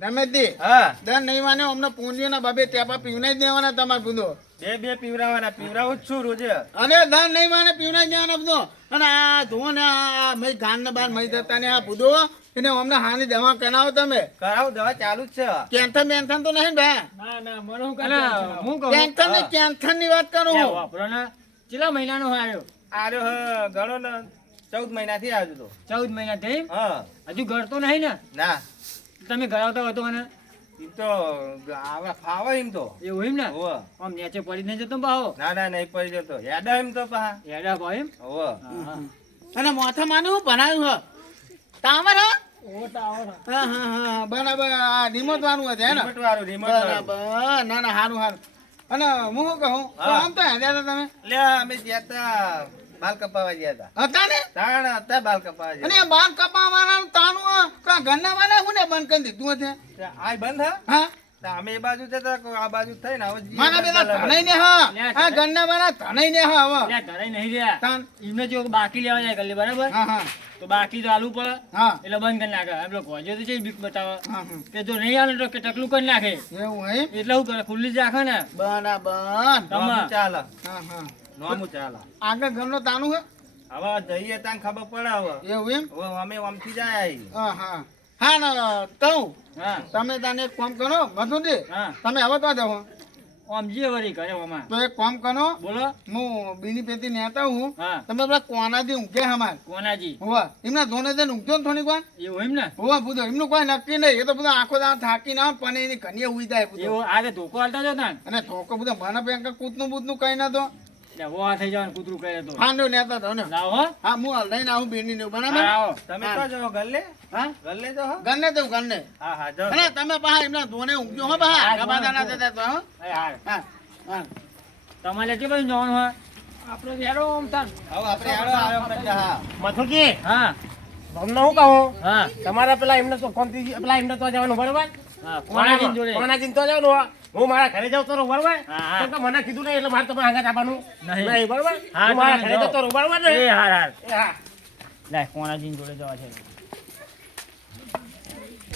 રમેશજી હા દર નહીં માને અમને પૂંજીના બાબે ટેપા પીવને જ દેવાના તમારે બધો બે પીવરાવાના પીવરાવું જ છું રોજે અને દર નહીં માને પીવને જ દેવાના બધો અને આ ધો ને આ મય ગાન ને બાર મય જતા ને આ બધો એને અમને હાની દવા કરાવો તમે કરાવું દવા ચાલુ જ છે કેન્સર બેન્સર તો નહીં ને ભાઈ ના ના મને હું કહું કેન્સર ની કેન્સર ની વાત કરું હું વાપરો ને કેટલા મહિનાનો આવ્યો આર્યો ગણો ને 14 મહિનાથી આવ્યો તો 14 મહિના થઈ હા હજુ ગળતો નહીં ને ના તમે ગળાવતો હતો મને એમ તો આવા ફાવે એમ તો એવું એમ ને હોવે આમ નીચે પડી નહીં જતો ભાવો ના ના નહીં પડી જતો યાદા એમ તો પા એડા ભાઈ એમ હોવે અને મોથા માનું બનાવ્યું હ તામર હ ઓટા હા હા હા બરાબર આ રિમોટ વાળું હતું હે ને રિમોટ વાળું બરાબર ના ના સારું સારું અને હું શું કહું તો આમ તો હેડ્યા હતા તમે લે અમે ગયા તા બાલ કપાવા ગયા હતા ને તાણ હતા બાલ કપાવા અને ગયા આ બાર કપાવાના તાનું કા ઘરના વાળા હું ને બંધ કરી દીધું હશે આ બંધ હા હા અમે એ બાજુ જતા આ બાજુ થઈને હવે જઈએ મારા બેટા ધનાઈ ને હા આ ઘરના વાળા ધનાઈ ને હા હવે એટલે ઘરે નહીં રહ્યા તાન એમને જો બાકી લેવા જાય ગલ્લે બરાબર હા હા તો બાકી તો આલુ પડે હા એટલે બંધ કરી નાખે આપણે ગોજો તો છે બીક બતાવે હા હા કે જો નહીં આલે તો કે ટકલું કરી નાખે એવું હે એટલે હું કરે ખુલ્લી જ રાખે ને બરાબર નોમું ચાલે હા હા નોમું ચાલે આગળ ઘરનો તાનું હે હવે જઈએ ત્યાં ખબર પડે હવે એવું એમ હવે અમે આમથી જાય હા હા હા ને કહું હા તમે તને એક કામ કરો મધુજી હા તમે હવે તો જાઓ આમ જે વરી કરે આમાં તો એક કામ કરો બોલો હું બીની પેતી નેતા હું હા તમે પેલા કોનાથી ઊંઘે અમાર કોનાજી હોવા એમના ધોને જઈને ઊંઘજો ને થોડીક વાર એવું એમ ને હોવા પૂછો એમનું કોઈ નક્કી નહીં એ તો બધું આખો દાળ થાકી ના આવે, પણ એની કન્યા ઉઈ જાય પૂછો એવું આ ધોકો હાલતા જો તાન અને ધોકો બધો મને પેંક કૂતનું બૂતનું કઈ ના તો એટલે વો આ થઈ જવાનું કૂતરું કરે તો હાંડો નેતા તો ને લાવો હો હા હું લઈને આવું બીની ને બરાબર હા, આવો તમે તો જાઓ ગલ્લે હા ગલ્લે તો હો ગન્ને તો ગન્ને હા હા જાઓ અને તમે પાહા એમના ધોને ઊંઘજો હો પાહા હા, ગબાદા ના જતા તો હો એ હાર હા હા તમારે કે બધું જવાનું હોય આપણે વેરો આમ તાન હવે આપણે હાલો આરામ કરતા હા મથુરજી હા તમને શું કહું હા તમારે પેલા એમને તો કોનથી પેલા એમને તો જવાનું બરોબર હા કોનાજી જોડે કોનાજી તો જવાનું હો. હું મારા ઘરે જાઉં તો રહું, બરોબર હા, હા. કેમ કે મને કીધું નહીં એટલે મારે તમારે આગળ આવવાનું નહીં. નહીં બરોબર હા, હું મારા તમે ઘરે જાઓ. જતો રહું, બરોબર ને એ હાર હાર એ હા લે કોનાજી જોડે જવા છે